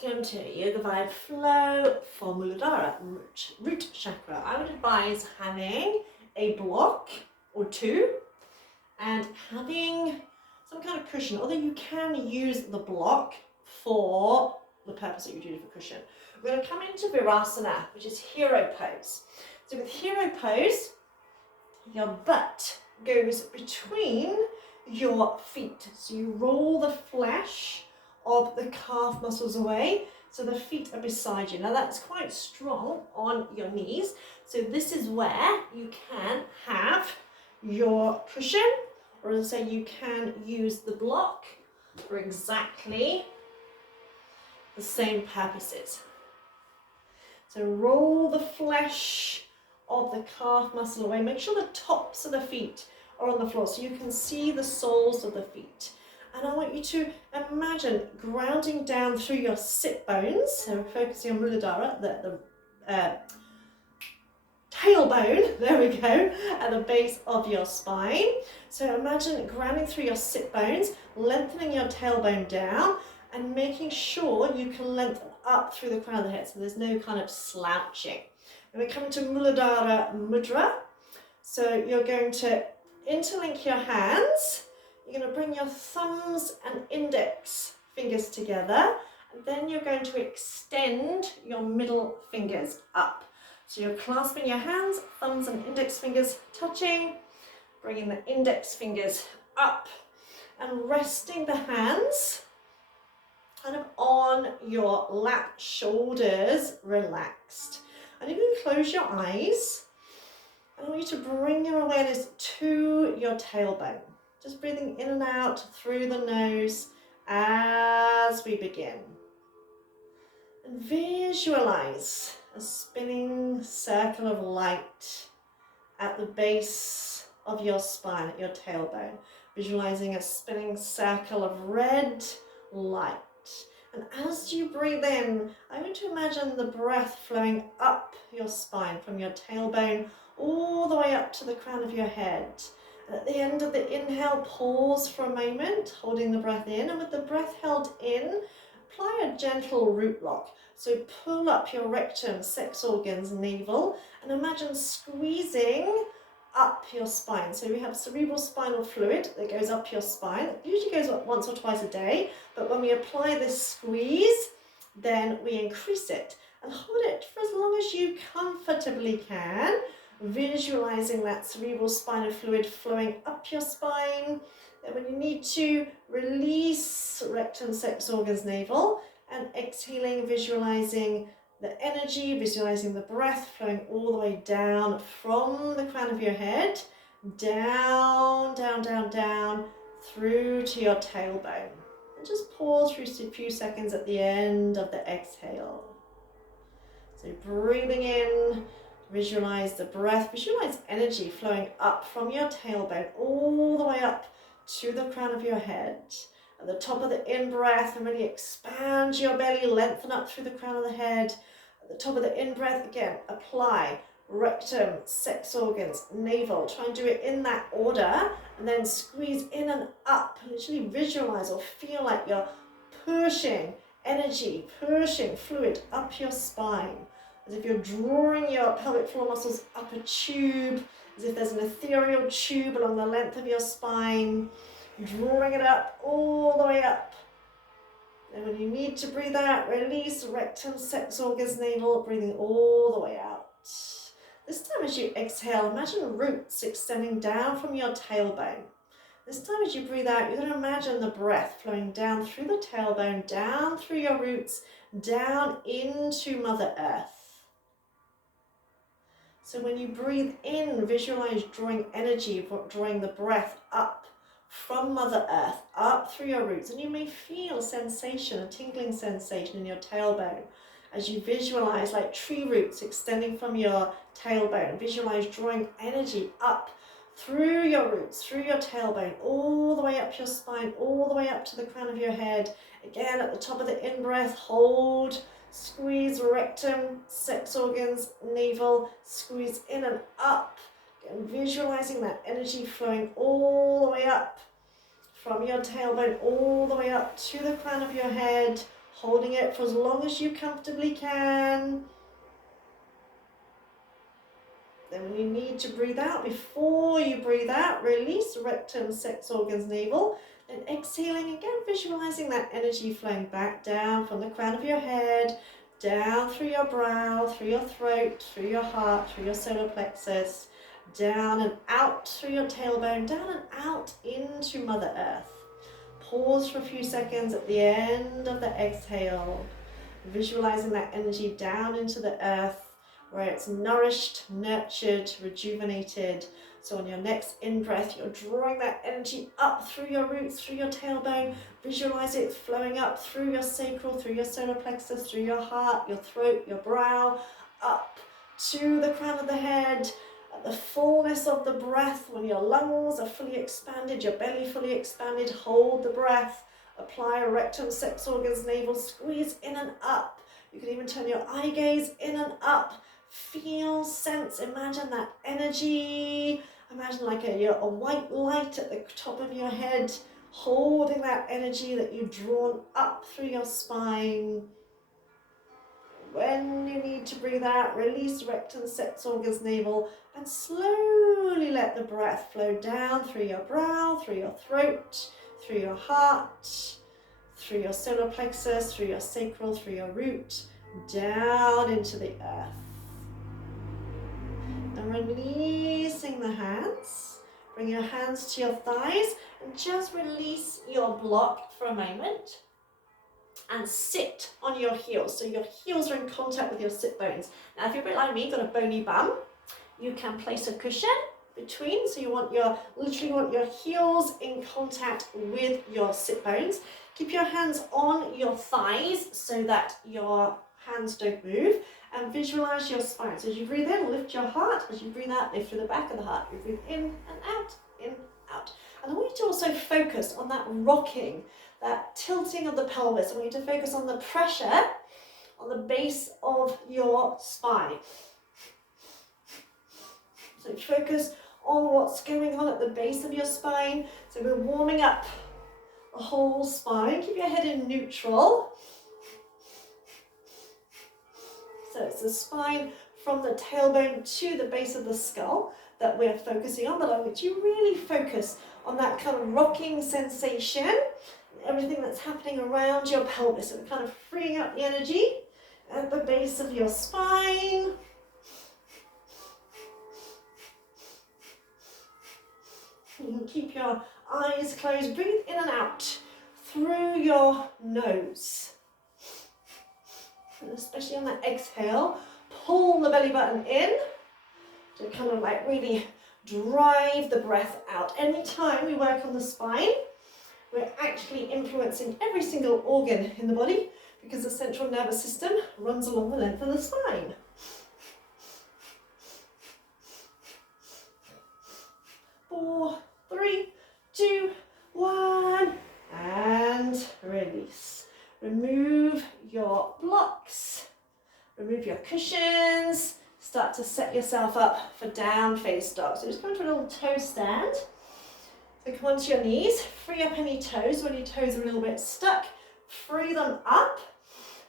welcome to YogaVibe Flow for Muladhara, Root Chakra. I would advise having a block or two and having some kind of cushion, although you can use the block for the purpose that you do for cushion. We're going to come into Virasana, which is hero pose. So with hero pose, your butt goes between your feet. So you roll the flesh of the calf muscles away, so the feet are beside you. Now that's quite strong on your knees, so this is where you can have your cushion, or as I say, you can use the block for exactly the same purposes. So roll the flesh of the calf muscle away. Make sure the tops of the feet are on the floor so you can see the soles of the feet. And I want you to imagine grounding down through your sit bones. So focusing on Muladhara, the tailbone, there we go, at the base of your spine. So imagine grounding through your sit bones, lengthening your tailbone down, and making sure you can lengthen up through the crown of the head. So there's no kind of slouching. And we're coming to Muladhara Mudra. So you're going to interlink your hands. You're going to bring your thumbs and index fingers together, and then you're going to extend your middle fingers up. So you're clasping your hands, thumbs and index fingers touching, bringing the index fingers up and resting the hands kind of on your lap, shoulders relaxed. And you can close your eyes, and I want you to bring your awareness to your tailbone. Just breathing in and out through the nose as we begin. And visualize a spinning circle of light at the base of your spine, at your tailbone. Visualizing a spinning circle of red light. And as you breathe in, I want to imagine the breath flowing up your spine from your tailbone all the way up to the crown of your head. At the end of the inhale, pause for a moment, holding the breath in, and with the breath held in, apply a gentle root lock. So pull up your rectum, sex organs, navel, and imagine squeezing up your spine. So we have cerebral spinal fluid that goes up your spine. It usually goes up once or twice a day, but when we apply this squeeze, then we increase it and hold it for as long as you comfortably can. Visualizing that cerebral spinal fluid flowing up your spine. Then when you need to, release rectum, sex organs, navel, and exhaling, visualizing the energy, visualizing the breath flowing all the way down from the crown of your head, down, down, down, down, through to your tailbone. And just pause for a few seconds at the end of the exhale. So breathing in, visualize the breath, visualize energy flowing up from your tailbone all the way up to the crown of your head. At the top of the in-breath, and really expand your belly, lengthen up through the crown of the head. At the top of the in-breath, again, apply rectum, sex organs, navel. Try and do it in that order, and then squeeze in and up. Literally visualize or feel like you're pushing energy, pushing fluid up your spine. As if you're drawing your pelvic floor muscles up a tube, as if there's an ethereal tube along the length of your spine, drawing it up, all the way up. And when you need to breathe out, release rectum, sex organs, navel, breathing all the way out. This time as you exhale, imagine roots extending down from your tailbone. This time as you breathe out, you're going to imagine the breath flowing down through the tailbone, down through your roots, down into Mother Earth. So when you breathe in, visualize drawing energy, drawing the breath up from Mother Earth, up through your roots. And you may feel a sensation, a tingling sensation in your tailbone as you visualize like tree roots extending from your tailbone. Visualize drawing energy up through your roots, through your tailbone, all the way up your spine, all the way up to the crown of your head. Again, at the top of the in-breath, hold. Squeeze rectum, sex organs, navel, squeeze in and up. Again, visualizing that energy flowing all the way up from your tailbone, all the way up to the crown of your head. holding it for as long as you comfortably can. Then when you need to breathe out, before you breathe out, release rectum, sex organs, navel. Then exhaling again, visualizing that energy flowing back down from the crown of your head, down through your brow, through your throat, through your heart, through your solar plexus, down and out through your tailbone, down and out into Mother Earth. Pause for a few seconds at the end of the exhale, visualizing that energy down into the earth, where it's nourished, nurtured, rejuvenated. So on your next in-breath, you're drawing that energy up through your roots, through your tailbone. Visualize it flowing up through your sacral, through your solar plexus, through your heart, your throat, your brow, up to the crown of the head. At the fullness of the breath, when your lungs are fully expanded, your belly fully expanded, hold the breath. Apply a rectum, sex organs, navel, squeeze in and up. You can even turn your eye gaze in and up. Feel, sense, imagine that energy. Imagine like a white light at the top of your head, holding that energy that you've drawn up through your spine. When you need to breathe out, release rectum, sex organs, navel, and slowly let the breath flow down through your brow, through your throat, through your heart, through your solar plexus, through your sacral, through your root, down into the earth. And releasing the hands, bring your hands to your thighs and just release your block for a moment and sit on your heels. So your heels are in contact with your sit bones. Now if you're a bit like me, got a bony bum, you can place a cushion between, so you literally want your heels in contact with your sit bones. Keep your hands on your thighs so that your hands don't move, and visualize your spine. So as you breathe in, lift your heart. As you breathe out, lift through the back of the heart. You breathe in and out, in, out. And I want you to also focus on that rocking, that tilting of the pelvis. I want you to focus on the pressure on the base of your spine. So focus on what's going on at the base of your spine. So we're warming up the whole spine. Keep your head in neutral. So it's the spine from the tailbone to the base of the skull that we're focusing on, but I want you to really focus on that kind of rocking sensation, everything that's happening around your pelvis. So we're kind of freeing up the energy at the base of your spine. You can keep your eyes closed, breathe in and out through your nose. And especially on that exhale, pull the belly button in to kind of like really drive the breath out. Anytime we work on the spine, we're actually influencing every single organ in the body because the central nervous system runs along the length of the spine. Four, three, two, one, and release. Remove your blocks, remove your cushions, start to set yourself up for down face dog. So just come to a little toe stand. So come onto your knees, free up any toes. When your toes are a little bit stuck, free them up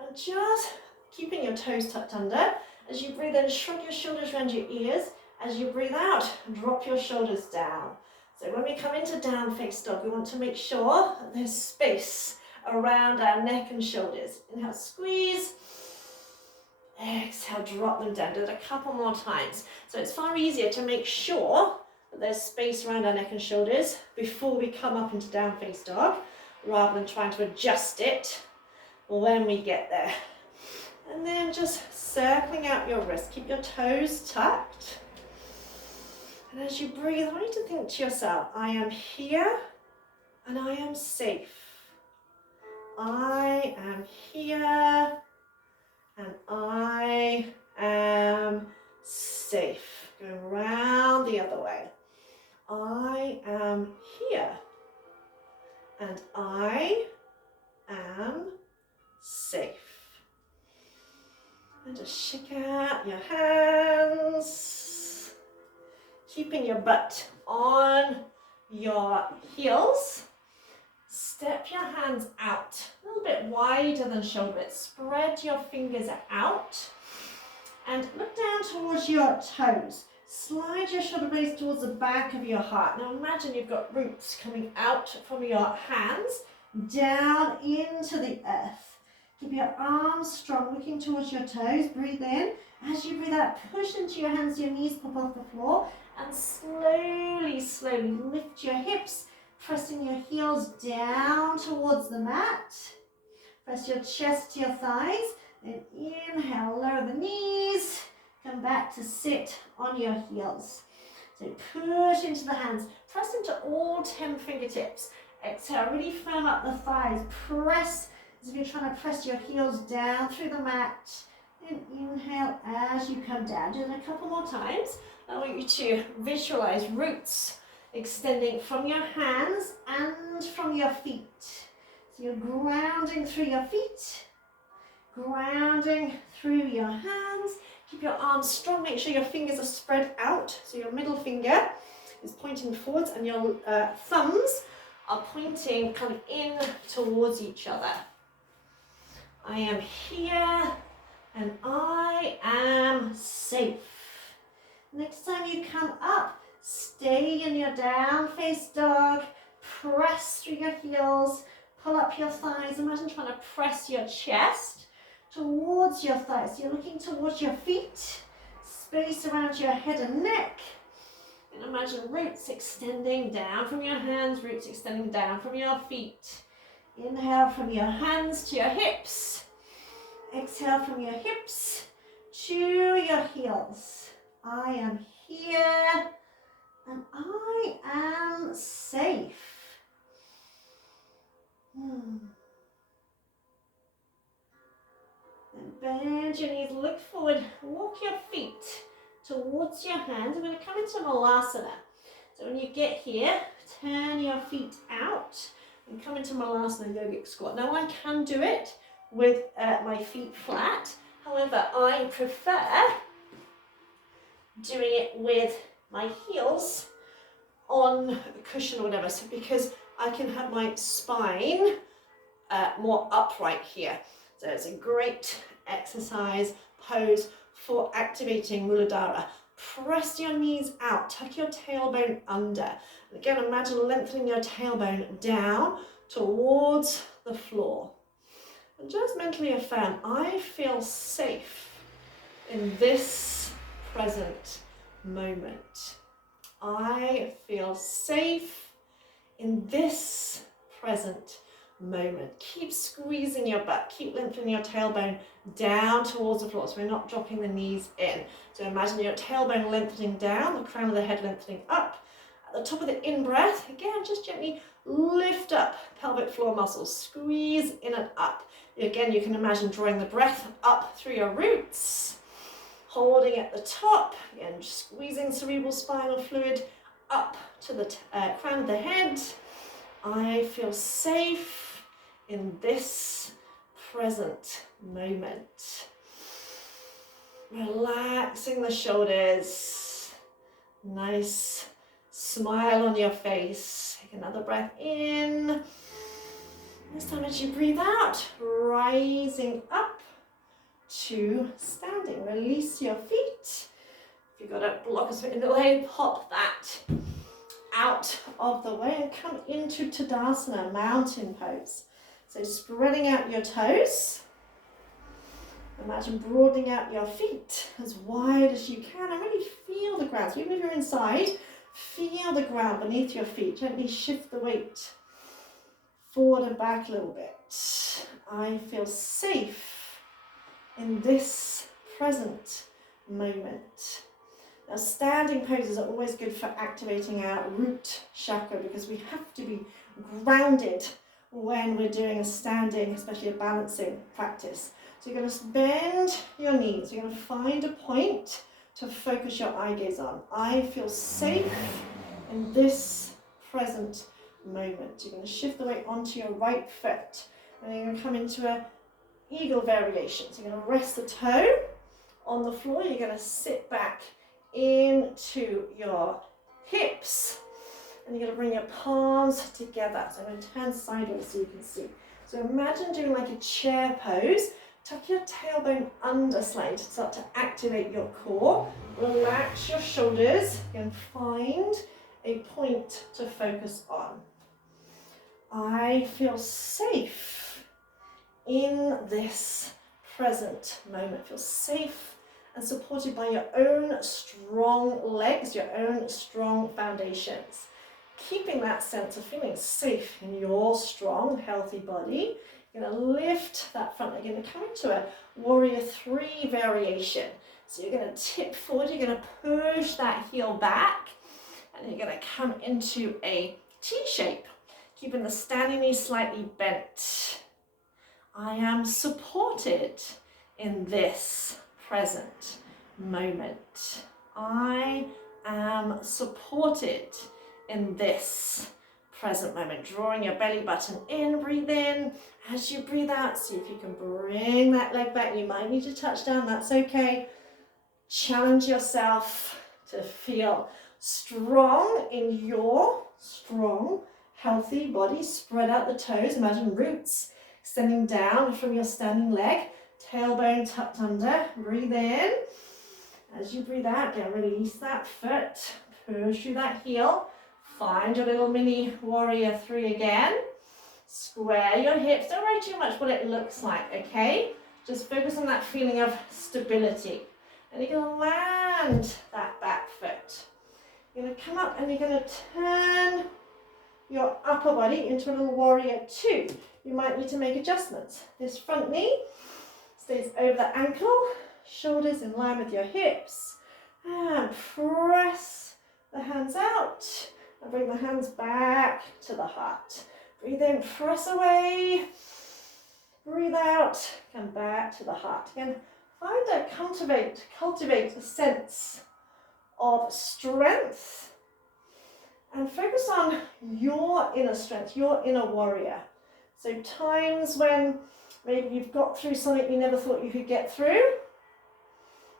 and just keeping your toes tucked under. As you breathe in, shrug your shoulders around your ears. As you breathe out, drop your shoulders down. So when we come into down face dog, we want to make sure that there's space around our neck and shoulders. Inhale, squeeze. Exhale, drop them down. Do it a couple more times. So it's far easier to make sure that there's space around our neck and shoulders before we come up into down face dog, rather than trying to adjust it when we get there. And then just circling out your wrists. Keep your toes tucked. And as you breathe, I want you to think to yourself, I am here and I am safe. I am here and I am safe. Going around the other way. I am here and I am safe. And just shake out your hands, keeping your butt on your heels. Step your hands out, a little bit wider than shoulder width. Spread your fingers out and look down towards your toes. Slide your shoulder blades towards the back of your heart. Now imagine you've got roots coming out from your hands, down into the earth. Keep your arms strong, looking towards your toes. Breathe in. As you breathe out, push into your hands, your knees pop off the floor, and slowly, slowly lift your hips, pressing your heels down towards the mat. Press your chest to your thighs. Then inhale, lower the knees. Come back to sit on your heels. So push into the hands. Press into all 10 fingertips. Exhale, really firm up the thighs. Press as if you're trying to press your heels down through the mat. And inhale as you come down. Do it a couple more times. I want you to visualize roots extending from your hands and from your feet. So you're grounding through your feet, grounding through your hands. Keep your arms strong. Make sure your fingers are spread out. So your middle finger is pointing forwards and your thumbs are pointing kind of in towards each other. I am here and I am safe. Next time you come up, stay in your down face dog. Press through your heels. Pull up your thighs. Imagine trying to press your chest towards your thighs. You're looking towards your feet. Space around your head and neck. And imagine roots extending down from your hands. Roots extending down from your feet. Inhale from your hands to your hips. Exhale from your hips to your heels. I am here and I am safe. And bend your knees, look forward, walk your feet towards your hands. I'm going to come into Muladhara. So when you get here, turn your feet out and come into Muladhara yogic squat. Now I can do it with my feet flat. However, I prefer doing it with my heels on the cushion or whatever. So because I can have my spine more upright here. So it's a great exercise pose for activating Muladhara. Press your knees out, tuck your tailbone under. And again, imagine lengthening your tailbone down towards the floor. And just mentally affirm, I feel safe in this present moment. I feel safe in this present moment. Keep squeezing your butt, keep lengthening your tailbone down towards the floor so we're not dropping the knees in. So imagine your tailbone lengthening down, the crown of the head lengthening up. At the top of the in-breath, again, just gently lift up pelvic floor muscles, squeeze in and up. Again, you can imagine drawing the breath up through your roots, holding at the top, again, squeezing cerebral spinal fluid up to the crown of the head. I feel safe in this present moment. Relaxing the shoulders. Nice smile on your face. Take another breath in. This time as you breathe out, rising up to standing. Release your feet. If you've got a block in the way, pop that out of the way and come into Tadasana, mountain pose. So spreading out your toes. Imagine broadening out your feet as wide as you can and really feel the ground. So even if you're inside, feel the ground beneath your feet. Gently shift the weight forward and back a little bit. I feel safe in this present moment. Now, standing poses are always good for activating our root chakra because we have to be grounded when we're doing a standing, especially a balancing practice. So you're going to bend your knees. You're going to find a point to focus your eye gaze on. I feel safe in this present moment. You're going to shift the weight onto your right foot. And you're going to come into an eagle variation. So you're going to rest the toe on the floor. You're going to sit back into your hips. And you're going to bring your palms together. So I'm going to turn sideways so you can see. So imagine doing like a chair pose. Tuck your tailbone under slightly to start to activate your core. Relax your shoulders and find a point to focus on. I feel safe in this present moment. Feel safe and supported by your own strong legs, your own strong foundations. Keeping that sense of feeling safe in your strong, healthy body. You're going to lift that front leg. You're going to come into a warrior 3 variation. So you're going to tip forward, you're going to push that heel back, and you're going to come into a T shape, keeping the standing knee slightly bent. I am supported in this present moment. I am supported in this present moment. Drawing your belly button in, breathe in. As you breathe out, see if you can bring that leg back. You might need to touch down, that's okay. Challenge yourself to feel strong in your strong, healthy body. Spread out the toes. Imagine roots extending down from your standing leg. Tailbone tucked under. Breathe in. As you breathe out, again, release that foot. Push through that heel. Find your little mini warrior 3 again. Square your hips. Don't worry too much what it looks like, okay? Just focus on that feeling of stability. And you're going to land that back foot. You're going to come up and you're going to turn your upper body into a little warrior 2. You might need to make adjustments. This front knee stays over the ankle, shoulders in line with your hips. And press the hands out. And bring the hands back to the heart. Breathe in, press away. Breathe out, come back to the heart. Again, find a cultivate a sense of strength. And focus on your inner strength, your inner warrior. So times when maybe you've got through something you never thought you could get through.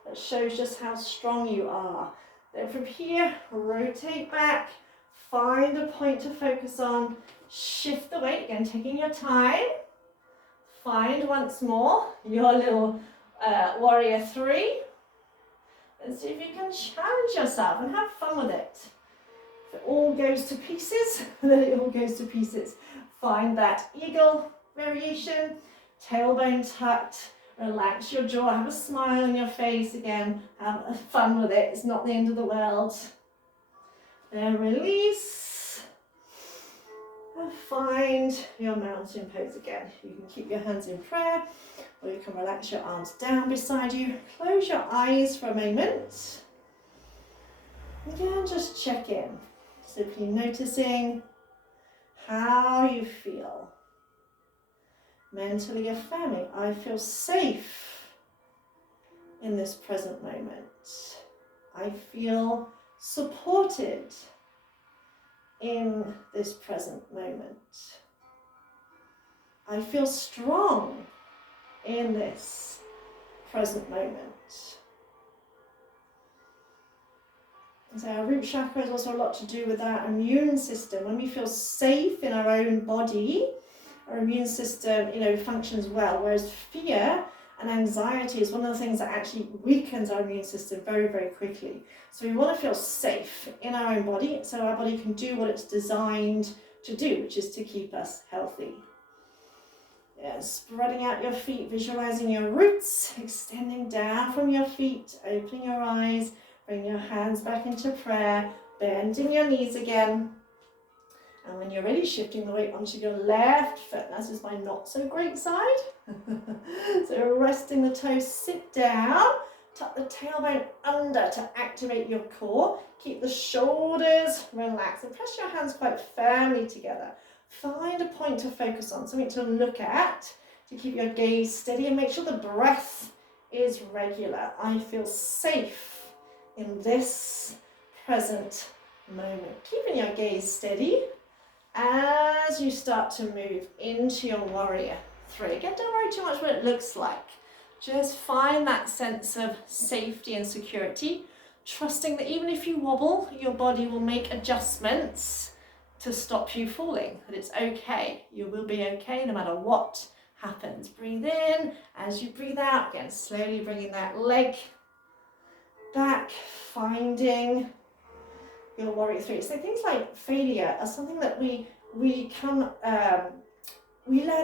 That shows just how strong you are. Then from here, rotate back. Find a point to focus on. Shift the weight, again, taking your time. Find once more your little warrior 3. And see if you can challenge yourself and have fun with it. If it all goes to pieces, then it all goes to pieces. Find that eagle variation. Tailbone tucked. Relax your jaw. Have a smile on your face again. Have fun with it. It's not the end of the world. Then release, and find your mountain pose again. You can keep your hands in prayer, or you can relax your arms down beside you. Close your eyes for a moment. Again, just check in. Simply noticing how you feel. Mentally affirming, I feel safe in this present moment. I feel supported in this present moment. I feel strong in this present moment. And so our root chakra has also a lot to do with our immune system. When we feel safe in our own body, our immune system, functions well, whereas fear and anxiety is one of the things that actually weakens our immune system very, very quickly. So we want to feel safe in our own body so our body can do what it's designed to do, which is to keep us healthy. Yeah, spreading out your feet, visualizing your roots, extending down from your feet, opening your eyes, bring your hands back into prayer, bending your knees again. And when you're ready, shifting the weight onto your left foot. This is my not so great side. So resting the toes, sit down, tuck the tailbone under to activate your core. Keep the shoulders relaxed and press your hands quite firmly together. Find a point to focus on, something to look at, to keep your gaze steady and make sure the breath is regular. I feel safe in this present moment. Keeping your gaze steady as you start to move into your warrior 3. Again, don't worry too much what it looks like. Just find that sense of safety and security, trusting that even if you wobble, your body will make adjustments to stop you falling, that it's okay. You will be okay no matter what happens. Breathe in. As you breathe out, again, slowly bringing that leg back, finding your warrior three. So things like failure are something that we learn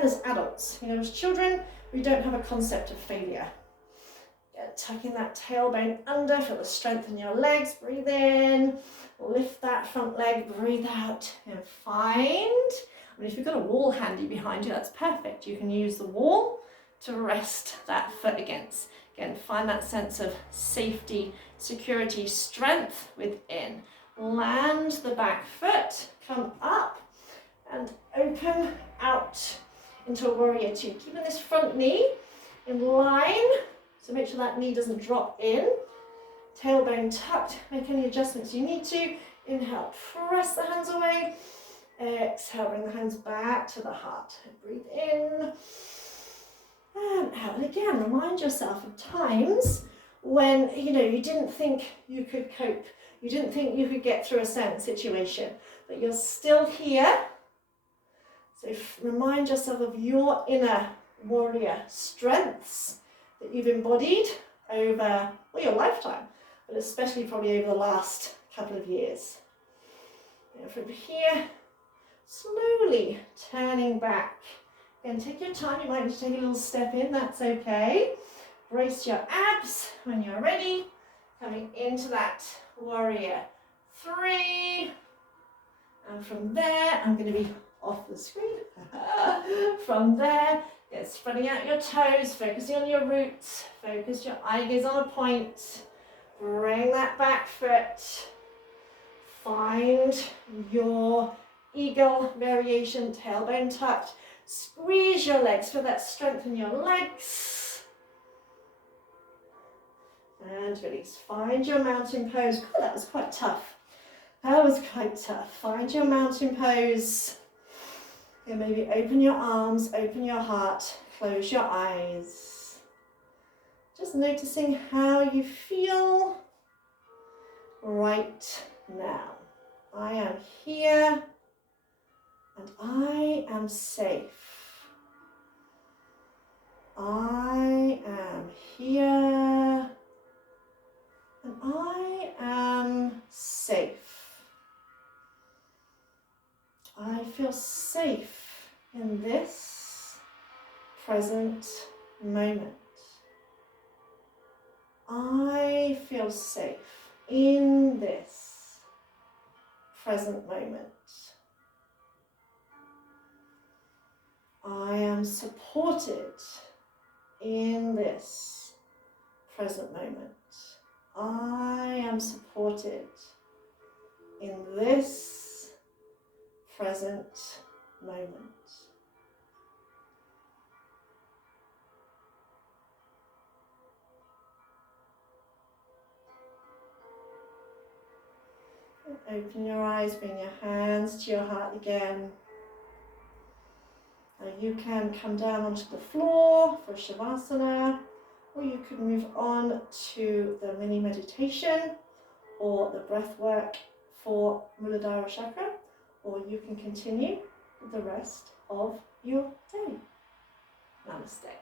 as adults. You know, as children, we don't have a concept of failure. Tucking that tailbone under, feel the strength in your legs. Breathe in, lift that front leg, breathe out, and find. I mean, if you've got a wall handy behind you, that's perfect. You can use the wall to rest that foot against. Again, find that sense of safety, security, strength within. Land the back foot, come up and open out into a warrior two. Keeping this front knee in line, so make sure that knee doesn't drop in. Tailbone tucked, make any adjustments you need to. Inhale, press the hands away. Exhale, bring the hands back to the heart. Breathe in and out. And again, remind yourself of times when, you know, you didn't think you could cope. You didn't think you could get through a certain situation, but you're still here. So remind yourself of your inner warrior strengths that you've embodied over, well, your lifetime, but especially probably over the last couple of years. And from here, slowly turning back. Again, take your time. You might need to take a little step in, that's okay. Brace your abs when you're ready. Coming into that warrior three. And from there, I'm going to be off the screen. From there, spreading out your toes, focusing on your roots, focus your eye gaze on a point. Bring that back foot. Find your eagle variation, tailbone tucked. Squeeze your legs for that strength in your legs. And release. Find your mountain pose. Oh, that was quite tough. That was quite tough. Find your mountain pose. And maybe open your arms, open your heart, close your eyes. Just noticing how you feel right now. I am here and I am safe. I am here and I am safe. I feel safe in this present moment. I feel safe in this present moment. I am supported in this present moment. I am supported in this present moment. Open your eyes, bring your hands to your heart again. Now you can come down onto the floor for Shavasana, or you could move on to the mini meditation or the breath work for Muladhara chakra, or you can continue with the rest of your day. Namaste.